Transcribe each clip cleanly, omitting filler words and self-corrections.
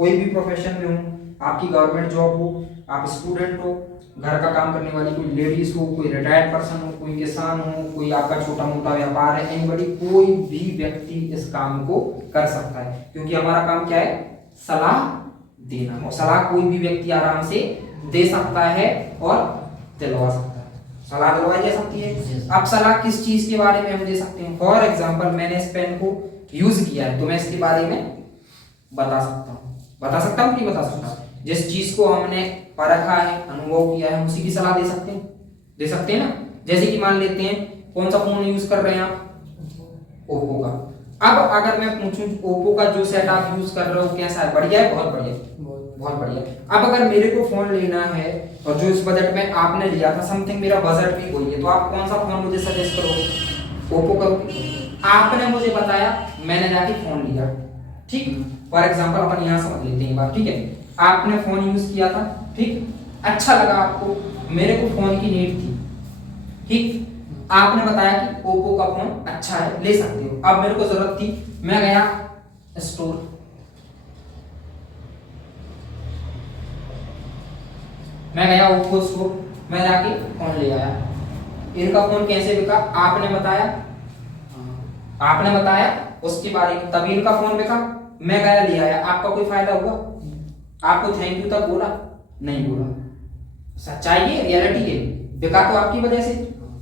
कोई भी प्रोफेशन में हो, आपकी गवर्नमेंट जॉब हो, आप स्टूडेंट हो, घर का काम करने वाली कोई लेडीज हो, कोई रिटायर्ड पर्सन हो, कोई किसान हो, कोई आपका छोटा मोटा व्यापार है, एनीबॉडी, कोई भी व्यक्ति इस काम को कर सकता है, क्योंकि हमारा काम क्या है, सलाह देना, और सलाह कोई भी व्यक्ति आराम से दे सकता है और दिलवा सकता है, सलाह दिलवाई जा सकती है। अब सलाह किस चीज के बारे में हम दे सकते हैं? फॉर एग्जाम्पल मैंने इस पेन को यूज किया है तो मैं इसके बारे में बता सकता हूँ कि बता सकता हूँ, जिस चीज को हमने परखा है, अनुभव किया है, उसी की सलाह दे सकते हैं ना। जैसे कि मान लेते हैं कौन सा फोन यूज कर रहे हैं आप, ओप्पो का। अब अगर मैं पूछूं ओप्पो का जो सेट आप यूज कर रहे हो कैसा है, बढ़िया है, बहुत बढ़िया। अब अगर मेरे को फोन लेना है और जो इस बजट में आपने लिया था, समथिंग मेरा बजट भी वही है, तो आप कौन सा फोन मुझे सजेस्ट करोगे? ओप्पो करोगे। आपने मुझे बताया, मैंने जाके फोन लिया, ठीक। फॉर एग्जांपल अपन यहाँ समझ लेते हैं बात, ठीक है। आपने फोन यूज किया था, ठीक, अच्छा लगा आपको, मेरे को फोन की नीड थी, ठीक, आपने बताया कि ओप्पो का फोन अच्छा है, ले सकते हो। अब मेरे को जरूरत थी, मैं गया स्टोर, मैं गया ओप्पो स्टोर, मैं जाके फोन ले आया। इनका फोन कैसे बिका आपने बताया उसके बारे में, तभी इनका फोन बिका, मैं गया ले आया, आपका कोई फायदा हुआ? आपको थैंक यू तक बोला? नहीं बोला। सच्चाई है, रियलिटी है, बिका तो आपकी वजह से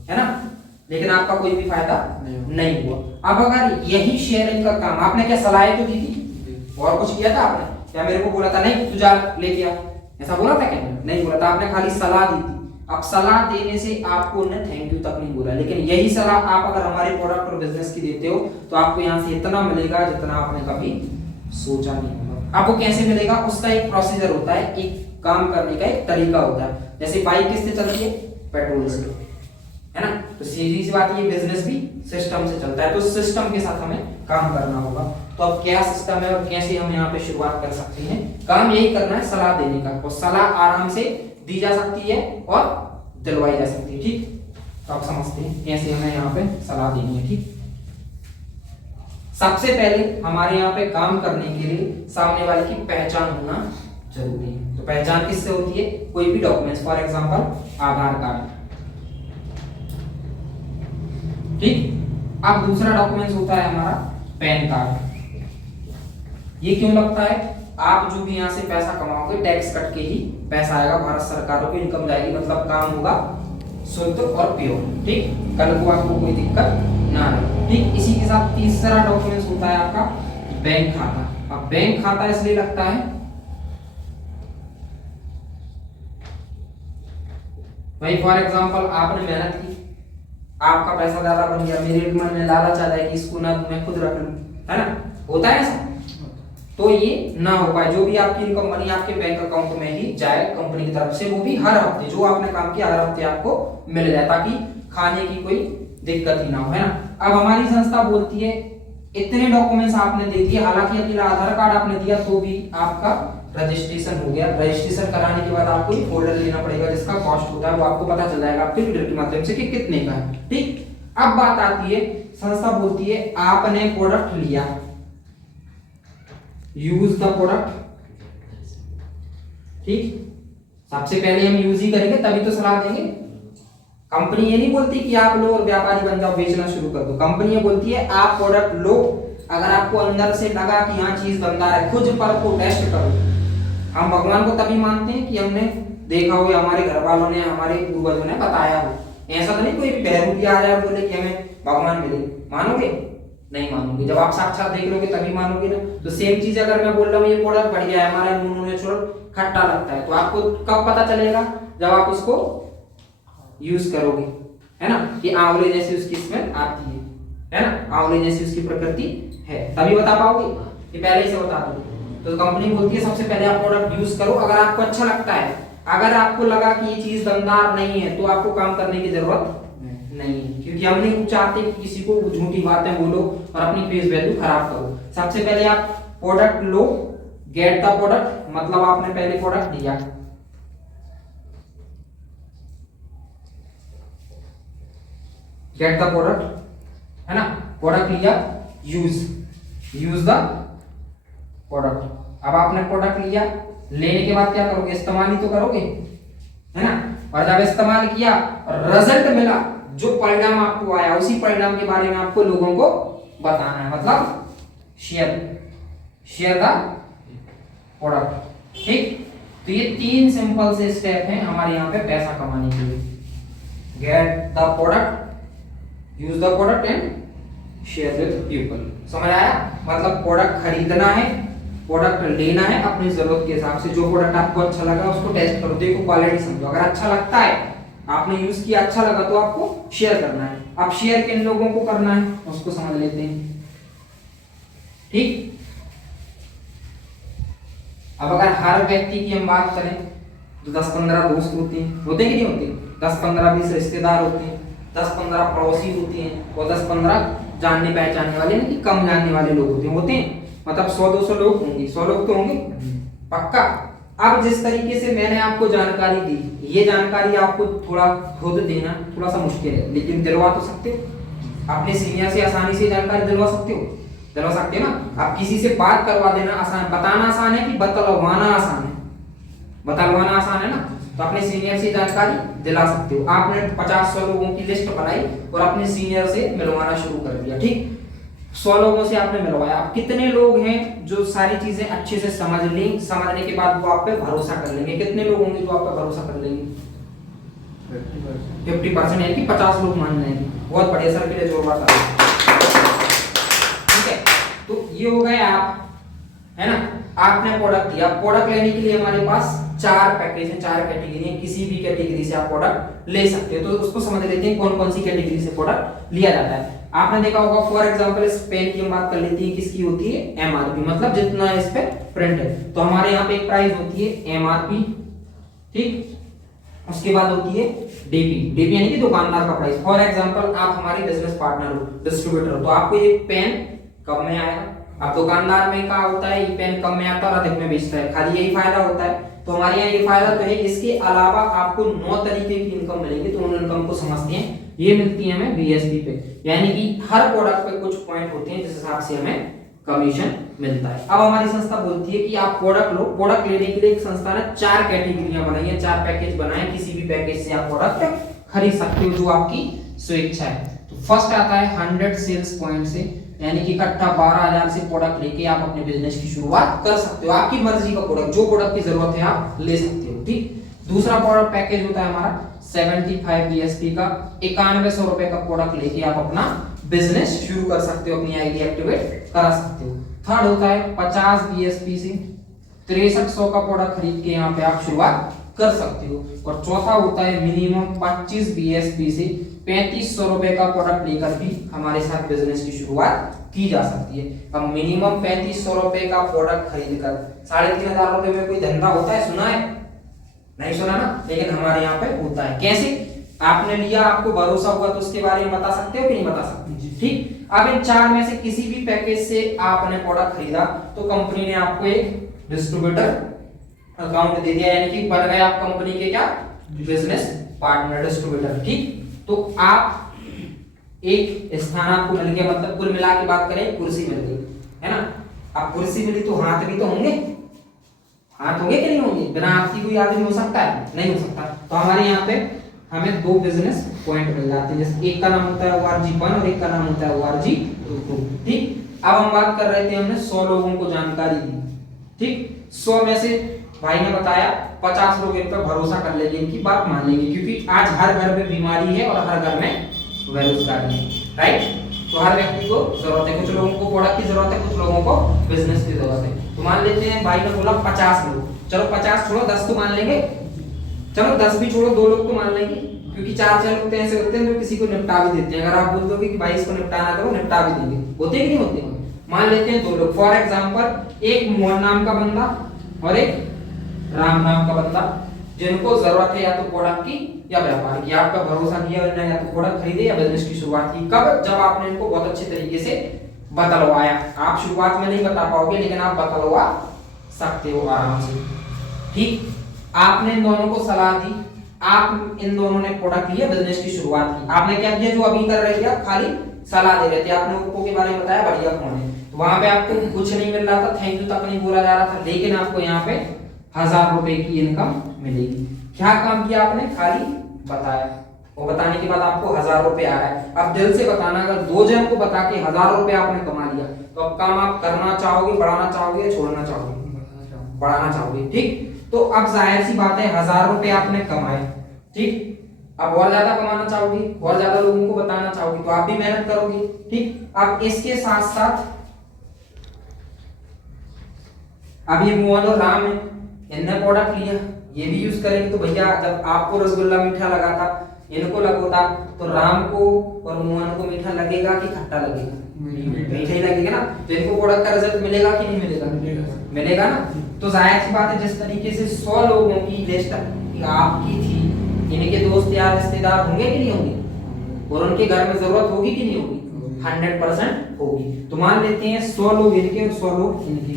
है ना, लेकिन आपका कोई भी फायदा नहीं हुआ। अब अगर यही शेयरिंग का काम, आपने क्या सलाह तो दी थी और कुछ किया था आपने? क्या मेरे को बोला था नहीं तू जा लेके आ, ऐसा बोला था क्या? नहीं बोला था, आपने खाली सलाह दी थी। अब सलाह देने से आपको उन्हें थैंक यू तक नहीं बोला, लेकिन यही सलाह आप अगर हमारे प्रोडक्ट और बिजनेस की देते हो तो आपको यहाँ से इतना मिलेगा जितना आपने कभी सोचा नहीं होगा। आपको कैसे मिलेगा? उसका एक प्रोसीजर होता है, एक काम करने का एक तरीका होता है। जैसे बाइक किससे चलती है? पेट्रोल से, है ना। तो सीधी सी बात, ये बिजनेस भी सिस्टम से चलता है, तो सिस्टम के साथ हमें काम करना होगा। तो अब क्या सिस्टम है और कैसे हम यहाँ पे शुरुआत कर सकते हैं? काम यही करना है, सलाह देने का, और सलाह आराम से दी जा सकती है और दिलवाई जा सकती है, ठीक। तो आप समझते हैं कैसे हमें यहाँ पे सलाह देनी है, ठीक। सबसे पहले हमारे यहाँ पे काम करने के लिए सामने वाले की पहचान होना जरूरी है। तो पहचान किससे होती है? कोई भी documents, for example Aadhaar card, ठीक। अब दूसरा डॉक्यूमेंट्स होता है हमारा पैन कार्ड। ये क्यों लगता है? आप जो भी यहाँ से पैसा कमाओगे टैक्स कट के ही पैसा आएगा, भारत सरकार को इनकम जाएगी, मतलब काम होगा शुद्ध और प्योर, ठीक। कल को आपको कोई दिक्कत ना आए, ठीक। इसी के साथ तीसरा डॉक्यूमेंट्स होता है आपका बैंक खाता। अब बैंक खाता इसलिए लगता है, भाई फॉर एग्जांपल आपने मेहनत की, आपका पैसा ज्यादा बन गया, मेरे मन में लालच आ जाए कि इसको ना मैं खुद रख लूं, है ना, होता है ऐसा, तो ये ना हो पाए। जो भी आपकी इनकम बनी आपके बैंक अकाउंट में ही जाए कंपनी की तरफ से, वो भी हर हफ्ते जो आपने काम किया हर हफ्ते आपको मिल जाए, ताकि खाने की कोई दिक्कत ही ना हो, है ना। अब हमारी संस्था बोलती है इतने डॉक्यूमेंट्स आपने दे दिए, हालांकि अकेला आधार कार्ड आपने दिया तो भी आपका रजिस्ट्रेशन हो गया। रजिस्ट्रेशन कराने के बाद आपको एक फोल्डर लेना पड़ेगा जिसका कॉस्ट होता है वो आपको पता चल जाएगा आपके फीडर के माध्यम से कि कितने का है, ठीक। अब बात आती है, संस्था बोलती है आपने प्रोडक्ट लिया, यूज द प्रोडक्ट, ठीक। सबसे पहले हम यूज ही करेंगे तभी तो सलाह देंगे। कंपनी ये नहीं बोलती कि आप लो और व्यापारी बन जाओ, बेचना शुरू कर दो। कंपनी ये बोलती है आप प्रोडक्ट लो, अगर आपको अंदर से लगा कि यहाँ चीज दमदार है, खुद पर को टेस्ट करो। हम भगवान को तभी मानते हैं कि हमने देखा हो, हमारे घर वालों ने, हमारे पूर्वजों ने बताया हो। ऐसा तो नहीं कोई बहरूपी आ जाए और बोले कि हमें भगवान मिले, मानोगे? नहीं मानोगे। जब आप साक्षात देख लोगे तभी मानोगे ना। तो सेम चीज अगर मैं बोल रहा हूँ ये प्रोडक्ट बढ़िया है, हमारा नेचुरल खट्टा लगता है, तो आपको कब पता चलेगा? जब आप उसको यूज करोगे, है ना, कि आंवले जैसी उसकी स्मेल आती है ना, आंवले जैसी उसकी प्रकृति है, तभी बता पाओगे कि पहले ही से बता दो। तो कंपनी बोलती है सबसे पहले आप प्रोडक्ट यूज करो, अगर आपको अच्छा लगता है। अगर आपको लगा कि ये चीज दमदार नहीं है तो आपको काम करने की जरूरत नहीं है, क्योंकि हम नहीं चाहते कि किसी को झूठी बातें बोलो और अपनी फेस वैल्यू खराब करो। सबसे पहले आप product low, get the product, मतलब आपने पहले प्रोडक्ट लिया, गेट द प्रोडक्ट, है ना, प्रोडक्ट लिया, यूज द प्रोडक्ट, अब आपने प्रोडक्ट लिया, लेने के बाद क्या करोगे, इस्तेमाल ही तो करोगे, है ना। और जब इस्तेमाल किया और रिजल्ट मिला, जो परिणाम आपको आया उसी परिणाम के बारे में आपको लोगों को बताना है, मतलब शेयर द प्रोडक्ट। ठीक, तो ये 3 सिंपल से स्टेप हैं हमारे यहाँ पे पैसा कमाने के लिए। Get the product, use the product and share with people. समझ आया, मतलब प्रोडक्ट खरीदना है, प्रोडक्ट लेना है अपनी जरूरत के हिसाब से। जो प्रोडक्ट आपको अच्छा लगा उसको टेस्ट करो, देखो क्वालिटी समझो, अगर अच्छा लगता है, आपने यूज किया, अच्छा लगा, तो आपको शेयर करना है। अब शेयर किन लोगों को करना है उसको समझ लेते हैं। ठीक, अब अगर हर व्यक्ति की हम बात करें तो 10-15 दोस्त होते हैं, होते कि नहीं होते, 10-15-20 रिश्तेदार होते हैं, 10-15 पड़ोसी होते हैं, और 10-15 जानने पहचानने वाले, नहीं कम जानने वाले लोग होते हैं, मतलब 100-200 लोग होंगे, 100 लोग तो होंगे पक्का। अब जिस तरीके से मैंने आपको जानकारी दी, ये जानकारी आपको थोड़ा खुद देना थोड़ा सा मुश्किल है, लेकिन दिलवा तो सकते हो। अपने सीनियर से आसानी से जानकारी दिलवा सकते हो, दिलवा सकते हो ना। आप किसी से बात करवा देना आसान, बताना आसान है कि बतलवाना आसान है, बतलवाना आसान है ना। तो अपने सीनियर से जानकारी दिला सकते हो। आपने 50-100 लोगों की लिस्ट बनाई और अपने सीनियर से मिलवाना शुरू कर दिया। ठीक, 100 लोगों से आपने मिलवाया, अब कितने लोग हैं जो सारी चीजें अच्छे से समझ लें, समझने के बाद वो आप पे भरोसा कर लेंगे? कितने लोग होंगे जो आप पे भरोसा कर लेंगे? 50%, यानी कि 50 लोग मान लेंगे। बहुत बढ़िया सर, के लिए जोर बात है। ठीक है, तो ये हो गए आप, है ना। आपने प्रोडक्ट दिया, प्रोडक्ट लेने के लिए हमारे पास 4 पैकेज हैं, 4 कैटेगरी हैं, किसी भी कैटेगरी से आप प्रोडक्ट ले सकते हो। तो उसको समझ लेते हैं कौन कौन सी कैटेगरी से प्रोडक्ट लिया जाता है। आपने देखा होगा, फॉर एग्जांपल इस पेन की हम बात कर लेते हैं, किसकी होती है, एमआरपी, मतलब जितना इस पे प्रिंट है। तो हमारे यहाँ पे एक प्राइस होती है एमआरपी, ठीक, उसके बाद होती है डीपी, डीपी यानी कि दुकानदार का प्राइस। फॉर एग्जांपल आप हमारे बिजनेस पार्टनर हो, डिस्ट्रीब्यूटर हो, तो आपको ये पेन कब में आएगा। अब दुकानदार में क्या होता है, ये पेन कम में आता है और अधिक में बेचता है, खाली यही फायदा होता है। तो हमारे यहाँ ये फायदा तो है, इसके अलावा आपको 9 तरीके की इनकम मिलेगी। तो उन इनकम को समझते हैं, ये मिलती है हमें बीएसपी पे, यानी कि हर प्रोडक्ट पे कुछ पॉइंट होते हैं जिस हिसाब से हमें कमीशन मिलता है। अब हमारी संस्था बोलती है कि आप प्रोडक्ट लो, प्रोडक्ट लेने के लिए एक संस्था ने 4 कैटेगरियां बनाई है, 4 पैकेज बनाए, किसी भी पैकेज से आप प्रोडक्ट खरीद सकते हो जो आपकी स्वेच्छा है। तो फर्स्ट आता है 100 सेल्स पॉइंट से, यानी कि इकट्ठा 12,000 से प्रोडक्ट लेके आप अपने बिजनेस की शुरुआत कर सकते हो। आपकी मर्जी का प्रोडक्ट, जो प्रोडक्ट की जरूरत है आप ले सकते हो। ठीक, दूसरा प्रोडक्ट पैकेज होता है हमारा 75 बीएसपी का, 9100 रुपए का प्रोडक्ट लेके आप अपना बिजनेस शुरू कर सकते हो, अपनी आईडी एक्टिवेट करा सकते हो। थर्ड होता है 50 बीएसपी से 6300 का प्रोडक्ट खरीद के यहाँ पे आप शुरुआत कर सकते हो। और चौथा होता है मिनिमम 25 बीएसपी से 3500 रुपए का प्रोडक्ट लेकर भी हमारे साथ बिजनेस की शुरुआत की जा सकती है। अब मिनिमम 3500 रुपए का प्रोडक्ट खरीद कर 3500 रुपए में कोई धंधा होता है, सुना है? नहीं सुना ना, लेकिन हमारे यहाँ पे होता है। कैसे? आपने लिया, आपको भरोसा हुआ, तो उसके बारे में बता सकते हो कि नहीं बता सकते? ठीक, अब इन 4 में से किसी भी पैकेज से आपने प्रोडक्ट खरीदा तो कंपनी ने आपको एक डिस्ट्रीब्यूटर अकाउंट दे दिया, यानी कि बन गए आप कंपनी के क्या, बिजनेस पार्टनर, डिस्ट्रीब्यूटर। ठीक, तो आप एक स्थान आपको मिल गया, मतलब कुल मिला के बात करें कुर्सी मिल गई, है ना। अब कुर्सी मिली तो हाथ भी तो होंगे, हाथ होंगे कि नहीं होंगे? बिना हाथ की कोई आदमी हो सकता है? नहीं हो सकता। तो हमारे यहाँ पे हमें 2 बिजनेस पॉइंट मिल जाते हैं, जैसे एक का नाम होता है ORG1 और एक का नाम होता है ORG2। ठीक, अब हम बात कर रहे थे, हमने 100 लोगों को जानकारी दी। ठीक, 100 में से भाई ने बताया 50 लोग इन पर भरोसा कर लेंगे, इनकी बात मान लेंगे, क्योंकि आज हर घर में बीमारी है और हर घर में बेरोजगारी है, राइट। तो हर व्यक्ति को जरूरत है, कुछ लोगों को प्रोडक्ट की जरूरत है, कुछ लोगों को बिजनेस की जरूरत है। तो मान लेते हैं भाई ने बोला 50 लोग, चलो 50 छोड़ो 10 तो मान लेंगे, चलो 10 भी छोड़ो 2 लोग तो मान लेंगे, क्योंकि 4 लोग तो ऐसे होते हैं जो किसी को निपटा भी देते हैं। अगर आप बोल दोगे कि भाई इसको निपटाना करो, निपटा भी देंगे, होते कि नहीं होते? मान लेते हैं 2 लोग, फॉर एग्जांपल एक मोहन नाम का बंदा और एक राम नाम का बंदा, जिनको जरूरत है या तो प्रोडक्ट की या व्यापार की। आपका भरोसा किया या तो प्रोडक्ट खरीदे या बिजनेस की शुरुआत की। कब? जब आपने इनको बहुत अच्छे तरीके से बतलवाया। आप शुरुआत में नहीं बता पाओगे, लेकिन आप बतलवा सकते हो आराम से। ठीक, आपने इन दोनों को सलाह दी, आप इन दोनों ने प्रोडक्ट लिया, बिजनेस की शुरुआत की। आपने क्या किया, जो अभी कर रहे थे, आप खाली सलाह दे रहे थे, आपने ओप्पो के बारे में बताया, बढ़िया फोन है, तो वहां पे आपको कुछ नहीं मिल रहा था, थैंक यू तक नहीं बोला जा रहा था, लेकिन आपको यहाँ पे 1000 रुपए की इनकम मिलेगी। क्या काम किया आपने? खाली बताया, और बताने के बाद आपको 1000 रुपए आ रहा है। अब दिल से बताना, अगर 2 जन को बता के 1000 रुपए आपने कमा लिया, तो अब काम आप करना चाहोगे, बढ़ाना चाहोगे, छोड़ना चाहोगे? बढ़ाना चाहोगे, ठीक। तो अब जाहिर सी बात है 1000 रुपए आपने कमाए, ठीक। अब और ज्यादा कमाना चाहोगे, और ज्यादा लोगों को बताना चाहोगे, तो आप भी मेहनत करोगे, ठीक। अब इसके साथ साथ अब ये मोहन और राम है, इनने प्रोडक्ट लिया, ये भी यूज करेंगे। तो भैया जब आपको रसगुल्ला मीठा लगा था, इनको लगोता, तो राम को और मोहन को मीठा लगेगा कि खट्टा लगेगा? मीठा ही लगेगा ना। तो इनको प्रोडक्ट का रिजल्ट मिलेगा कि नहीं मिलेगा? मिलेगा ना। तो जाहिर सी बात है, जिस तरीके से 100 लोगों की लिस्ट आपकी थी, इनके दोस्त यार रिश्तेदार होंगे कि नहीं होंगे, और उनके घर में जरूरत होगी कि नहीं होगी? 100% होगी। तो मान लेते हैं 100 लोग इनके और 100 लोग इनके,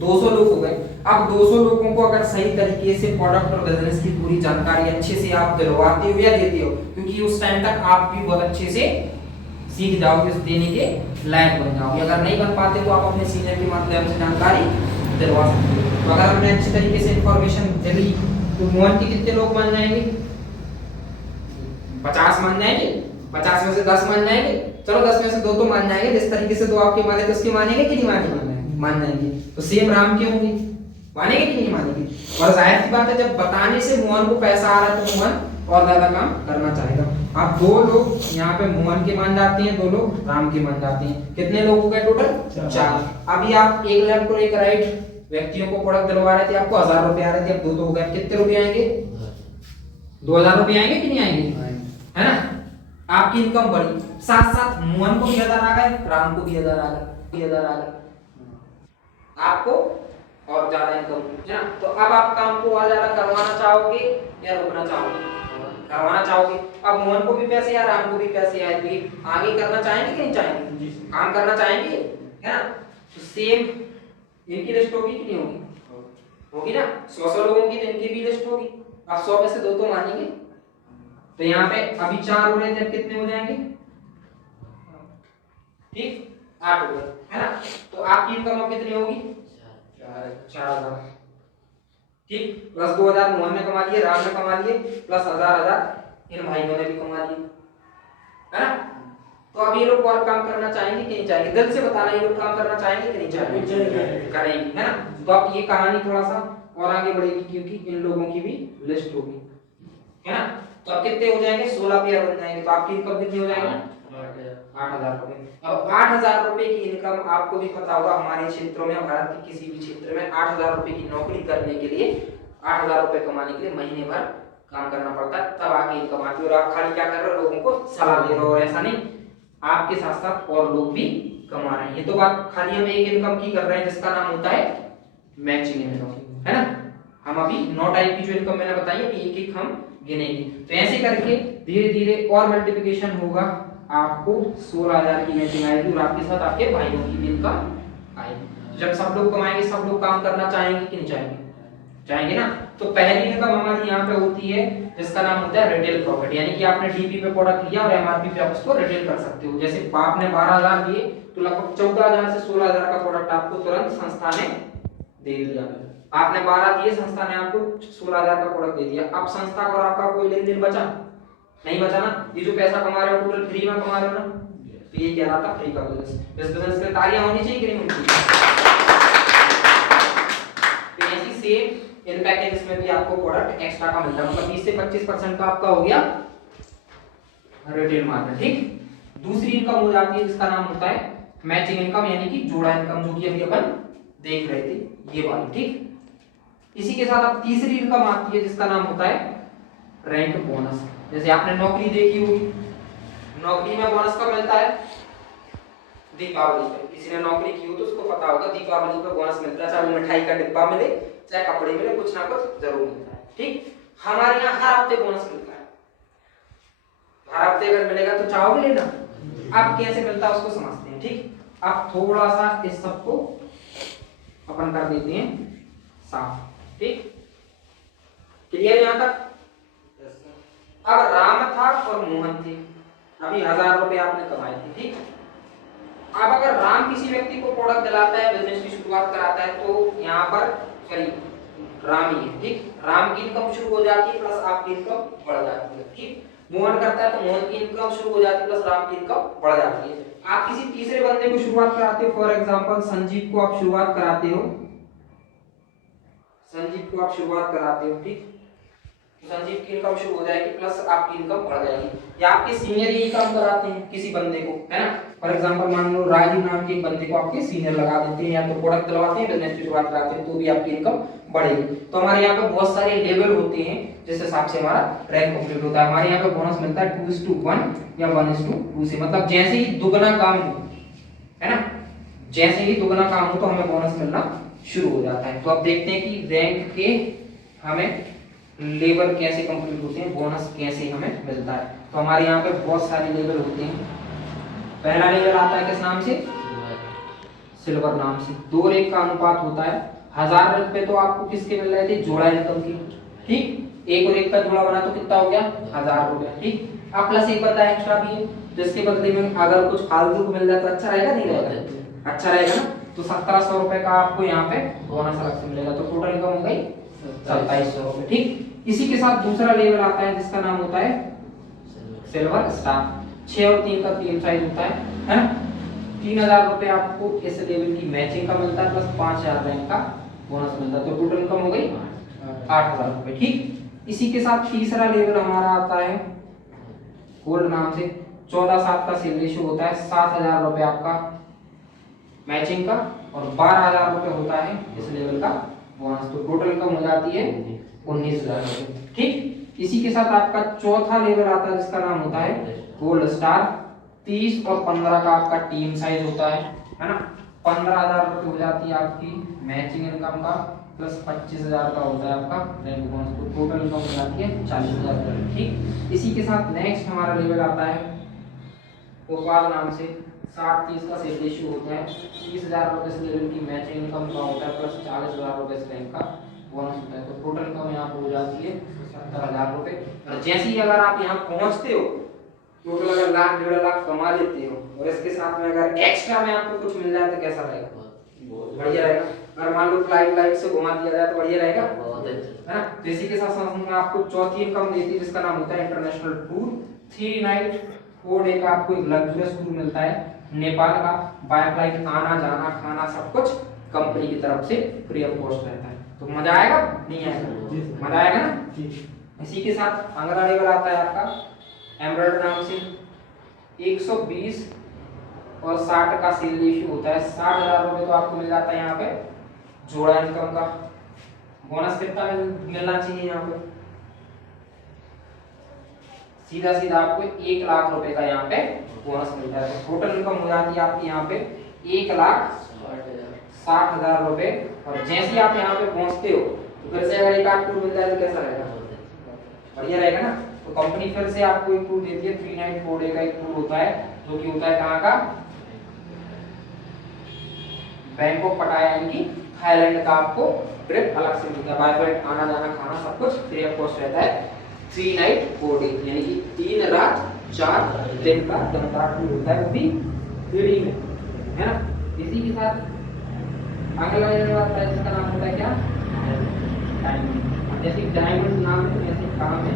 200 लोग हो गए। अब 200 लोगों को अगर सही तरीके से प्रोडक्ट और बिजनेस की पूरी जानकारी अच्छे से आप दिलवाते हो या देते हो, क्योंकि उस टाइम तक आप भी बहुत अच्छे से सीख जाओगे, उस देने के लायक बन जाओगे। अगर नहीं बन पाते तो आप अपने सीनियर के माध्यम से जानकारी दिलवा सकते हो। तो अगर हमने अच्छी तरीके से इंफॉर्मेशन दिली, तो मोहन के कितने लोग मान जाएंगे? 50 मान जाएंगे। 50 में से 10 मान जाएंगे, चलो 10 में से 2 तो मान जाएंगे। जिस तरीके से 2 आपके माने तो उसके मानेंगे कि नहीं मानेंगे? मान जाएंगे। तो सेम राम के होंगे, मानेंगे कि नहीं मानेंगे? और जाहिर सी बात है, जब बताने से मोहन को पैसा आ रहा है तो मोहन और ज्यादा काम करना चाहेगा। अब 2 लोग यहाँ पे मोहन के मान जाते हैं, 2 लोग राम के मान जाते हैं। कितने लोग हो गए टोटल? 4। अभी आप एक लेफ्ट और एक राइट व्यक्तियों को प्रोडक्ट दिलवा रहे थे, आपको 1000 रुपए आ रहे थे, अब 2 तो हो गए। कितने रुपए आएंगे? 2000 रुपए आएंगे कि नहीं आएंगे? है ना। आपकी इनकम बढ़ी, साथ साथ मोहन को भी 1000 आ गए, राम को भी 1000 आ गए, 1000 आ गए, आपको और ज्यादा इनकम है ना। तो अब आप काम को और ज्यादा करवाना चाहोगे या रोकना चाहोगे? करवाना चाहोगे। अब मोहन को भी पैसे या राम को भी पैसे आए, तो ये आगे करना चाहेंगे कि नहीं चाहेंगे? काम करना चाहेंगे, है ना। तो सेम इनकी लिस्ट होगी कि नहीं होगी? होगी ना। 100 लोगों की तो इनकी भी लिस्ट होगी। अब 100 में से 2 तो मानेंगे, तो यहाँ पे अभी 4 हो रहे थे, अब कितने हो जाएंगे? ठीक, 8 हो गए, है ना। तो आपकी इनकम अब कितनी होगी? 4000। ठीक, प्लस 2000 मोहन ने कमा लिए, राम ने कमा लिए, प्लस 1000 इन भाइयों ने भी कमा लिए, है ना। तो अब ये लोग और काम करना चाहेंगे कि नहीं चाहेंगे? दिल से बताना, ये लोग काम करना चाहेंगे कि नहीं चाहेंगे? करेंगे, है ना। तो अब ये कहानी थोड़ा सा और आगे बढ़ेगी, क्योंकि इन लोगों की भी लिस्ट होगी, है ना। तो अब कितने हो जाएंगे? 16 पेयर बन जाएंगे। तो आपकी इनकम कितनी हो जाएगी? 8000 रुपए। अब 8000 रुपए की इनकम आपको भी पता होगा, हमारे क्षेत्रों में, भारत के किसी भी क्षेत्र में 8000 रुपए की नौकरी करने के लिए, 8000 रुपए कमाने के लिए महीने भर काम करना पड़ता है, तब आगे इनकम आती है। और आप खाली क्या कर रहे हो? लोगों को सलाह दे रहे हो। ऐसा नहीं, आपके साथ साथ और लोग भी कमा रहे हैं। ये तो बात खाली हम एक इनकम की कर रहे हैं, जिसका नाम होता है मैचिंग इनकम, है ना। हम अभी 9 टाइप की जो इनकम मैंने बताई है, एक एक हम गिनेंगे। तो ऐसे करके धीरे धीरे और मल्टीप्लिकेशन होगा, आपको 16000 की मैचिंग आएगी, और आपके साथ आपके भाइयों की भी इनकम आएगी। जब सब लोग कमाएंगे, सब लोग काम करना चाहेंगे कि नहीं चाहेंगे? चाहेंगे ना। तो पहली इनकम हमारी यहाँ पे होती है, जिसका नाम होता है रिटेल प्रॉफिट, यानी कि आपने डीपी पे प्रोडक्ट लिया और एमआरपी पे आप उसको रिटेल कर सकते हो। जैसे आपने 12000 दिए, तो लगभग 14000 से 16000 का प्रोडक्ट आपको तुरंत संस्था ने दे दिया। आपने 12 दिए, संस्था ने आपको 16000 का प्रोडक्ट दे दिया। अब संस्था को और आपका कोई लेन देन बचा नहीं? बचा ना। ये जो पैसा कमा रहे हो टोटल फ्री में कमा रहे हो ना। तो ये क्या रहा था? फ्री का बिजनेस। इस बिजनेस में तालियां होनी चाहिए कि नहीं होनी चाहिए? तो ऐसी सेम इन पैकेजेस में भी आपको प्रोडक्ट एक्स्ट्रा का मिलता है, मतलब 20 से 25% का आपका हो गया रिटेल मार्केट। ठीक, दूसरी इनकम हो जाती है जिसका नाम होता है मैचिंग इनकम, यानी कि जोड़ा इनकम, जो कि अभी अपन देख रहे थे, ये वाली। ठीक, इसी के साथ अब तीसरी इनकम आती है जिसका नाम होता है रैंक बोनस। जैसे आपने नौकरी देखी होगी, नौकरी में बोनस कब मिलता है? दीपावली पे। किसी ने नौकरी की हो तो उसको पता होगा, दीपावली पे बोनस मिलता है, चाहे वो मिठाई का डिब्बा मिले, चाहे कपड़े मिले, कुछ ना कुछ जरूर मिलता है। ठीक, हमारे यहाँ हर हफ्ते बोनस मिलता है। हर हफ्ते अगर मिलेगा तो चाहोगे लेना? अब कैसे मिलता है उसको समझते हैं। ठीक, अब थोड़ा सा इस सबको अपन कर देते हैं साफ। ठीक, क्लियर यहाँ तक? अब राम था और मोहन थे, अभी 1000 रुपए आपने कमाए थे। ठीक, अब अगर राम किसी व्यक्ति को प्रोडक्ट दिलाता है, बिजनेस की शुरुआत कराता है, तो यहाँ पर सॉरी राम ही है, ठीक। राम की इनकम शुरू हो जाती है प्लस आपकी इनकम बढ़ जाती है, ठीक। मोहन करता है तो मोहन की इनकम शुरू हो जाती है प्लस राम की इनकम बढ़ जाती है। आप किसी तीसरे बंदे को शुरुआत कराते हो, फॉर एग्जांपल संजीव को आप शुरुआत कराते हो, संजीव को आप शुरुआत कराते हो, ठीक। संजीव की इनकम शुरू हो जाएगी प्लस आपकी इनकम बढ़ जाएगी। या आपके सीनियर यही काम कराते हैं किसी बंदे को, है ना। फॉर एग्जांपल मान लो राजीव नाम के एक बंदे को आपके सीनियर लगा देते हैं, या तो प्रोडक्ट दिलवाते हैं, बिजनेस की शुरुआत कराते हैं, तो भी आपकी इनकम बढ़ेगी। तो हमारे यहाँ पे बहुत सारे लेवल होते हैं, जिस हिसाब से हमारा रैंक कंप्लीट होता है। हमारे यहाँ पे बोनस मिलता है 2:1 या 1:2 से, मतलब जैसे ही दुगना काम हो, है ना, जैसे ही दुगना काम हो तो हमें बोनस मिलना शुरू हो जाता है। तो अब देखते हैं कि रैंक के हमें लेवल कैसे कंप्लीट होते हैं, बोनस कैसे हमें मिलता है। तो हमारे यहाँ पे बहुत सारे लेवल होते हैं। पहला लेवल आता है किस नाम से, सिल्वर नाम से। 2 रेट का अनुपात होता है। 1000 रुपए तो आपको किसके मिल रहे थे, जोड़ा इनकम की, ठीक। 1 और 1 का जोड़ा बना तो कितना हो गया, 1000 रुपए, ठीक। अब प्लस एक बंदा एक्स्ट्रा भी है, जिसके बदले में अगर कुछ फालतू को मिल जाए तो अच्छा रहेगा, नहीं रहेगा, अच्छा रहेगा ना। तो 1700 रुपए का आपको यहाँ पे बोनस अलग से मिलेगा। तो टोटल इनकम हो गई 2700 रुपए, ठीक। इसी के साथ दूसरा लेवल आता है जिसका नाम होता है सिल्वर स्टार। 6 और 3 का 3 साइज होता है ना। 3000 रुपए आपको इस लेवल की मैचिंग का मिलता है प्लस 5000 रैंक का बोनस मिलता है। तो टोटल इनकम हो गई 8000 रुपए, ठीक। इसी के साथ तीसरा लेवल हमारा आता है गोल्ड नाम से। 14/7 का सेल रेशियो होता है। 7000 रुपए आपका मैचिंग का और 12000 रुपए होता है इस लेवल का बोनस। तो टोटल इनकम हो जाती है 19000 रुपए, ठीक। इसी के साथ आपका चौथा लेवल आता है जिसका नाम होता है गोल्ड स्टार। 30 और 15 का आपका टीम साइज होता है ना। 15000 रुपए हो जाती है आपकी मैचिंग इनकम का प्लस 25000 का होता है आपका रैंक बोनस। तो टोटल इनकम हो जाती है 40000 रुपए, ठीक। इसी के साथ नेक्स्ट हमारा लेवल आता है उपवाद नाम से। 60-30 का सेल रेशियो होता है। 30000 रुपए इस लेवल की मैचिंग इनकम का होता है प्लस 40000 रुपए इस रैंक का बोनस होता है। तो टोटल इनकम यहाँ पे हो जाती है 70000 रुपए। और जैसे ही अगर आप यहाँ पहुंचते हो, टोटल अगर 1 लाख 1.5 लाख कमा लेते हो और इसके साथ में अगर एक्स्ट्रा में आपको कुछ मिल जाए तो कैसा रहेगा, बढ़िया रहेगा। अगर मान लो फ्लाइट से घुमा दिया जाए तो बढ़िया रहेगा, बहुत अच्छा, है ना। तो इसी के साथ साथ में आपको चौथी इनकम देती है जिसका नाम होता है इंटरनेशनल टूर। 3 नाइट 4 डे का आपको एक लग्जरियस टूर मिलता है नेपाल का। बाय फ्लाइट आना जाना खाना सब कुछ कंपनी की तरफ से फ्री ऑफ कॉस्ट रहता है। तो मजा आएगा, नहीं आएगा, मजा आएगा ना। इसी के साथ अगला लेवल आता है आपका एमराल्ड नाम से। 120 और 60 का सेल रेशियो होता है। 60000 रुपए तो आपको मिल जाता है यहाँ पे जोड़ा इनकम का। बोनस कितना मिलना चाहिए यहाँ पे, सीधा सीधा आपको 1 लाख रुपए का यहाँ पे बोनस मिलता है। तो टोटल इनकम हो जाती है आपकी यहाँ पे 1,60,000 रुपए। और जैसे ही आप यहाँ पे पहुंचते हो तो फिर से अगर एक आध टूर मिल जाए तो कैसा रहेगा, बढ़िया रहेगा ना। तो कंपनी फिर से आपको एक टूर देती है। 3 नाइट 4 डे का एक टूर होता है जो कि होता है कहाँ का, बैंकॉक पटाया यानी कि थाईलैंड का आपको ट्रिप अलग से मिलता है। बाय फ्लाइट आना जाना खाना सब कुछ फ्री ऑफ कॉस्ट रहता है। 3 नाइट 4 डे यानी कि 3 रात 4 दिन का दमदार टूर होता है, वो भी फ्री में, है ना। इसी के साथ अगला लेवल आता है जिसका नाम होता है क्या, डायमंड। जैसे डायमंड नाम है जैसे काम है।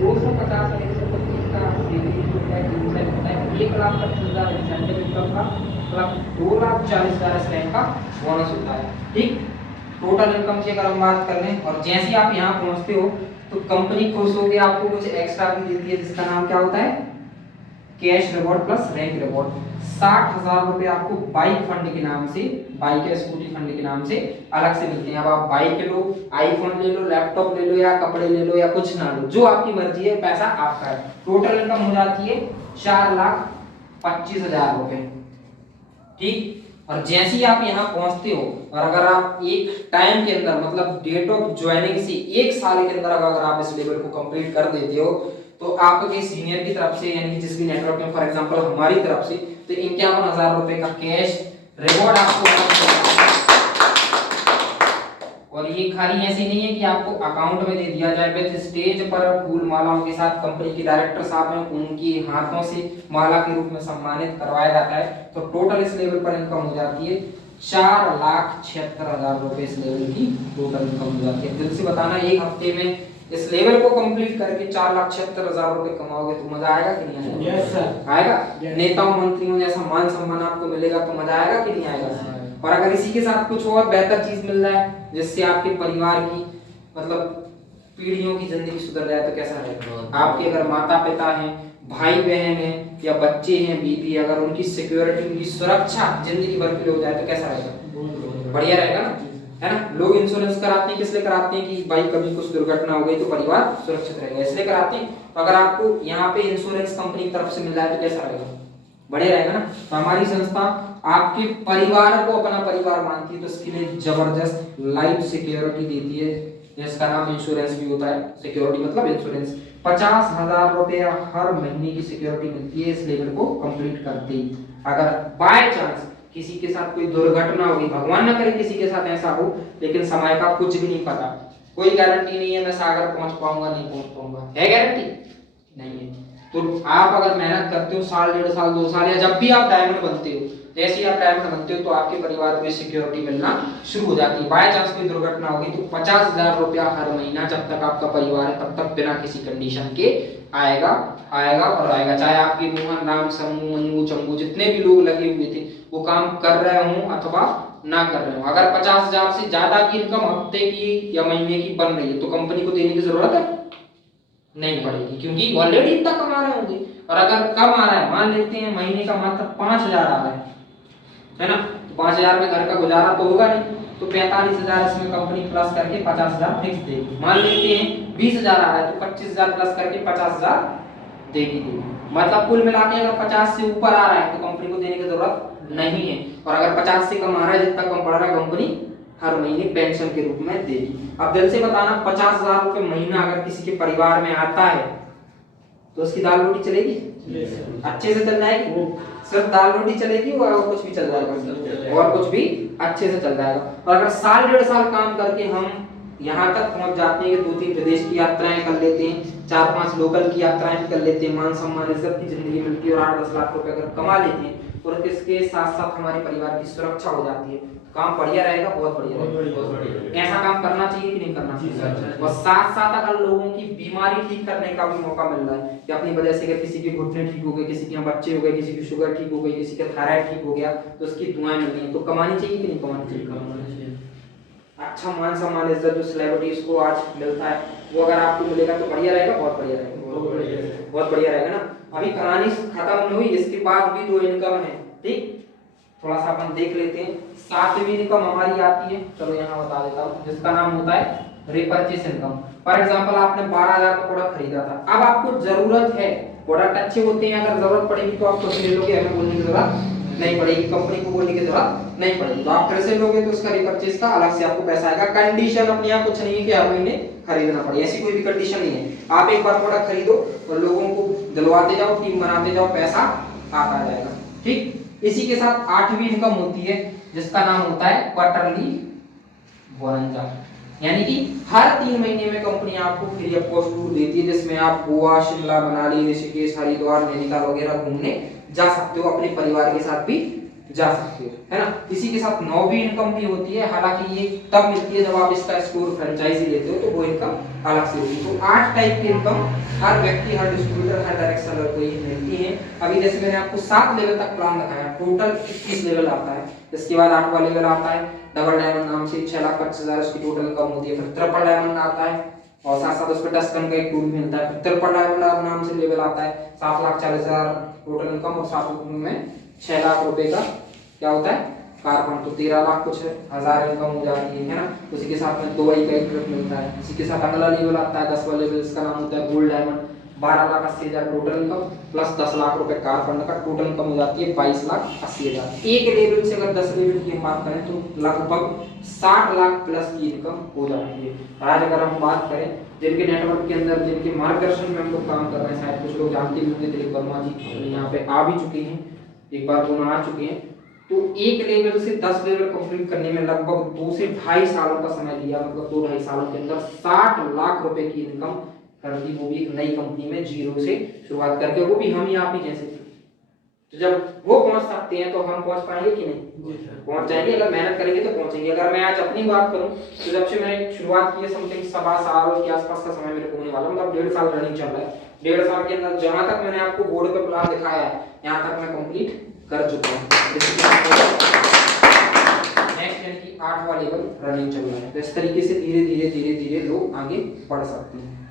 250 से 125 का सीरीज होता है, इंसेंटिव होता है। 1,25,000 इंसेंटिव इनकम का प्लस 2,40,000 इस रैंक का बोनस होता है, ठीक। टोटल इनकम की अगर हम बात कर लें और जैसे ही आप यहाँ पहुंचते हो तो कंपनी खुश होकर आपको कुछ एक्स्ट्रा भी देती है जिसका नाम क्या होता है, cash reward plus rank reward. 60,000 रुपए आपको बाइक फंड के नाम से, बाइक या स्कूटी फंड के नाम से अलग से मिलते हैं। अब आप बाइक लो, आईफोन ले लो, लैपटॉप ले लो या कपड़े ले लो या कुछ ना लो, जो आपकी मर्जी है, पैसा आपका है। टोटल इनकम हो जाती है 4,25,000 रुपए, ठीक। और जैसे ही आप यहाँ पहुंचते हो और अगर आप एक टाइम के अंदर मतलब डेट ऑफ ज्वाइनिंग से 1 साल के अंदर अगर आप इस लेवल को कंप्लीट कर देते हो तो आपके सीनियर की तरफ से यानी कि जिस भी नेटवर्क में फॉर एग्जांपल हमारी तरफ से तो 51,000 रुपए का कैश रिवॉर्ड आपको और ये खाली ऐसी नहीं है कि आपको अकाउंट में दे दिया जाए, विद स्टेज पर फूल मालाओं के साथ कंपनी के डायरेक्टर साहब हैं उनके हाथों से माला के रूप में सम्मानित करवाया जाता है। तो टोटल इस लेवल पर इनकम हो जाती है 4,76,000 रुपए इस लेवल की टोटल इनकम हो जाती है। दिल से बताना, एक हफ्ते में इस लेवल को कंप्लीट करके 4,76,000 रुपए कमाओगे तो मजा आएगा कि नहीं आएगा? Yes sir. आएगा। Yes. नेताओं मंत्रियों जैसा मान सम्मान आपको मिलेगा तो मजा आएगा कि नहीं आएगा? और अगर इसी के साथ कुछ और बेहतर चीज मिल रहा है जिससे आपके परिवार की मतलब पीढ़ियों की जिंदगी सुधर जाए तो कैसा रहेगा? आपके अगर माता पिता हैं, भाई बहन हैं या बच्चे हैं, बीवी, अगर उनकी सिक्योरिटी, उनकी सुरक्षा जिंदगी भर के लिए हो जाए तो कैसा रहेगा? बढ़िया रहेगा ना, है ना। लोग इंश्योरेंस कराते हैं, किस लिए कराते हैं कि भाई कभी कुछ दुर्घटना हो गई तो परिवार सुरक्षित रहेगा, इसलिए कराते हैं। तो अगर आपको यहाँ पे इंश्योरेंस कंपनी की तरफ से मिल जाए तो कैसा रहेगा? बढ़िया रहेगा ना। तो हमारी संस्था आपके परिवार को अपना परिवार मानती है, तो इसके लिए जबरदस्त लाइफ सिक्योरिटी देती है, जिसका नाम इंश्योरेंस भी होता है। सिक्योरिटी मतलब इंश्योरेंस। 50,000 रुपया हर महीने की सिक्योरिटी मिलती है इस लेवल को कंप्लीट करते ही। अगर बाय चांस किसी के साथ कोई दुर्घटना होगी, भगवान ना करे किसी के साथ ऐसा हो, लेकिन समय का कुछ भी नहीं पता, कोई गारंटी नहीं है मैं सागर पहुंच पाऊंगा नहीं पहुंच पाऊंगा, है गारंटी? नहीं है। तो आप अगर मेहनत करते हो साल, 1.5 साल, 2 साल, या जब भी आप डायमंड बनते हो, जैसे ही आप डायमंड बनते हो तो आपके परिवार को सिक्योरिटी मिलना शुरू हो जाती है। बाय चांस कोई दुर्घटना होगी तो 50,000 रुपया हर महीना जब तक आपका परिवार है तब तक बिना किसी कंडीशन के आएगा और आएगा। चाहे आपके मोहन, राम, समूह, मनु, चंबू जितने भी लोग लगे हुए थे वो काम कर रहे हों अथवा ना कर रहे हो, अगर 50,000 से ज्यादा की इनकम हफ्ते की या महीने की बन रही है तो कंपनी को देने की जरूरत है नहीं पड़ेगी, क्योंकि ऑलरेडी इतना कमा रहे होंगे। और अगर कम आ रहा है, मान लेते हैं महीने का मात्र 5,000 आ रहा है ना, तो 5,000 में घर का गुजारा तो होगा नहीं, तो 45,000 इसमें कंपनी प्लस करके 50,000 फिक्स देगी। मान लेते हैं 20,000 आ रहा है तो 25,000 प्लस करके 50,000 देगी। मतलब कुल मिला के अगर 50 से ऊपर आ रहा है तो कंपनी को देने की जरूरत नहीं है, और अगर 50 से कम आ रहा है, जितना कम पड़ रहा है, कंपनी हर महीने पेंशन के रूप में देगी। अब दिल से बताना, 50,000 रुपए महीना अगर किसी के परिवार में आता है तो उसकी दाल रोटी चलेगी? अच्छे से चल जाएगी? सिर्फ दाल रोटी चलेगी और कुछ भी चल जाएगा? और कुछ भी अच्छे से चल जाएगा। और अगर साल, 1.5 साल काम करके हम यहाँ तक पहुंच जाते हैं कि 2-3 विदेश की यात्राएं कर लेते हैं, 4-5 लोकल की यात्राएं भी कर लेते हैं, मान सम्मान इज्जत की जिंदगी मिलती है और 8-10 लाख रुपए अगर कमा लेते हैं, और इसके साथ साथ हमारे परिवार की सुरक्षा हो जाती है, काम बढ़िया रहेगा, बहुत बढ़िया रहेगा। ऐसा काम करना चाहिए कि नहीं करना चाहिए? और साथ साथ अगर लोगों की बीमारी ठीक करने का भी मौका मिल रहा है कि अपनी वजह से अगर किसी के घुटने ठीक हो गए, किसी के बच्चे हो गए, किसी की शुगर ठीक हो गई, किसी का थायराइड ठीक हो गया, तो उसकी दुआएं मिल रही है, तो कमानी चाहिए कि नहीं कमानी चाहिए? अच्छा मान सम्मान इज्जत जो सेलिब्रिटीज को आज मिलता है वो अगर आपको मिलेगा तो बढ़िया रहेगा, बहुत बढ़िया रहेगा, बहुत बढ़िया रहेगा ना। अभी कहानी खत्म नहीं हुई, इसके बाद भी 2 इनकम है, ठीक, थोड़ा सा अपन देख लेते हैं। 7वीं इनकम हमारी आती है, चलो यहाँ बता देता हूँ, जिसका नाम होता है रिपर्चेस इनकम। फॉर एग्जांपल आपने 12,000 का प्रोडक्ट खरीदा था, अब आपको जरूरत है, प्रोडक्ट अच्छे होते हैं, अगर जरूरत पड़ेगी तो आप खुद ले लोगे, हमें बोलने की जरूरत नहीं पड़ेगी, कंपनी को बोलने की जरूरत नहीं पड़ेगी, तो आप फिर से लोगे तो उसका रिपर्चेस का अलग से आपको पैसा आएगा। कंडीशन अपने यहाँ कुछ नहीं है कि हर महीने खरीदना पड़े, ऐसी कोई भी कंडीशन नहीं है। आप एक बार प्रोडक्ट खरीदो और लोगों को दिलवाते जाओ, टीम बनाते जाओ, पैसा आता जाएगा, ठीक। इसी के साथ 8वीं इनकम होती है जिसका नाम होता है क्वार्टरली बोनंजा, यानी कि हर 3 महीने में कंपनी आपको फ्री ऑफ कॉस्ट टूर देती है, जिसमें आप गोवा, शिमला, मनाली, ऋषिकेश, हरिद्वार, नैनीताल वगैरह घूमने जा सकते हो, अपने परिवार के साथ भी जा सकते हो, है ना। इसी के साथ 9वीं इनकम भी होती है, हालांकि ये तब मिलती है जब आप इसका स्टोर फ्रेंचाइजी लेते हो, तो वो इनकम अलग से होती है। तो 8 टाइप की इनकम हर व्यक्ति, हर डिस्ट्रीब्यूटर, हर डायरेक्ट सेलर को ये मिलती है। अभी जैसे मैंने आपको 7 लेवल तक प्लान दिखाया, टोटल 21 लेवल आता है। इसके बाद 8वां लेवल आता है डबल डायमंड नाम से, 6,25,000 उसकी टोटल इनकम होती है। फिर ट्रिपल डायमंड आता है और साथ साथ उस पर 10 टन का एक टूल मिलता है। फिर ट्रिपल डायमंड नाम से लेवल आता है, 7,40,000 टोटल इनकम और 7 में 6 लाख रुपए का क्या होता है कार्बन, तो 13 लाख कुछ हजार इनकम हो जाती है ना। उसी के साथ में दुबई का एक ट्रिप मिलता है। इसी के साथ अगला लेवल आता है 10वां लेवल, इसका नाम होता है gold diamond, 12,80,000 total income plus 10 lakh रुपए कार्बन का टोटल इनकम हो जाती है 22,80,000। एक लेवल से अगर 10 लेवल की हम बात करें तो लगभग 60 लाख प्लस की इनकम हो जाती है। आज अगर हम बात करें जिनके नेटवर्क के अंदर, जिनके मार्गदर्शन में हम लोग काम कर रहे हैं, शायद कुछ लोग जानते भी होंगे, दिलीप वर्मा जी यहाँ पे आ भी चुके हैं, एक बार दोनों आ चुके हैं, तो एक लेवल से 10 लेवल कंप्लीट करने में लगभग 2 से 2.5 सालों का समय लिया, मतलब 2-2.5 सालों के अंदर 60 लाख रुपए की इनकम कर दी, वो भी एक नई कंपनी में जीरो से शुरुआत करके, वो भी हम ही आप ही जैसे। तो जब वो पहुंच सकते हैं तो हम पहुंच पाएंगे कि नहीं? पहुंच जाएंगे, अगर मेहनत करेंगे तो पहुंचेंगे। अगर मैं आज अपनी बात करूं तो जब से मैंने शुरुआत की है, समथिंग 7 साल के आसपास का समय मेरे को होने वाला, मतलब 1.5 साल रनिंग चल रहा है। 1.5 साल के अंदर जहां तक मैंने आपको बोर्ड पे प्लान दिखाया है, यहाँ तक मैं कंप्लीट कर चुका हूँ। नेक्स्ट यानी कि 8वां लेवल रनिंग चल रहा है। तो इस तरीके से धीरे धीरे धीरे धीरे लोग आगे बढ़ सकते हैं।